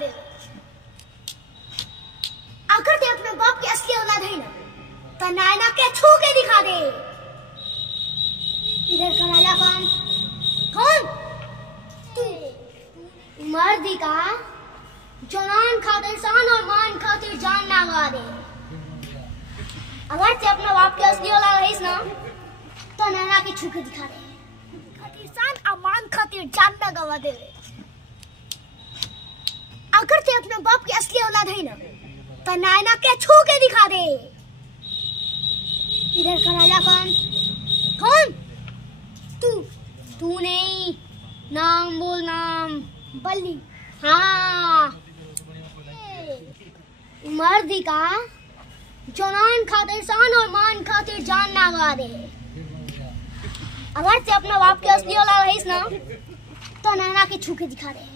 दे। अगर ते अपने बाप की असली औलाद है ना तो नायना के छू के दिखा दे। इधर कराला कौन कौन तू मर्दी का जनान खातिर शान और मान खातिर जान ना गवा दे। अगर ते अपने बाप की असली औलाद है ना तो नायना के छू के दिखा दे। खातिर शान और मान खातिर जान ना गवा दे। अगर ते अपने बाप की असली औलाद है ना तो नायना के छू के दिखा दे। इधर कराला कौन कौन तू नहीं, नाम बोल नाम बल्ली। हाँ मर्दी का जनान खातिर शान और मान खातिर जान ना गवा दे। अगर ते अपना बाप की असली औलाद है ना तो नायना के छू के दिखा दे।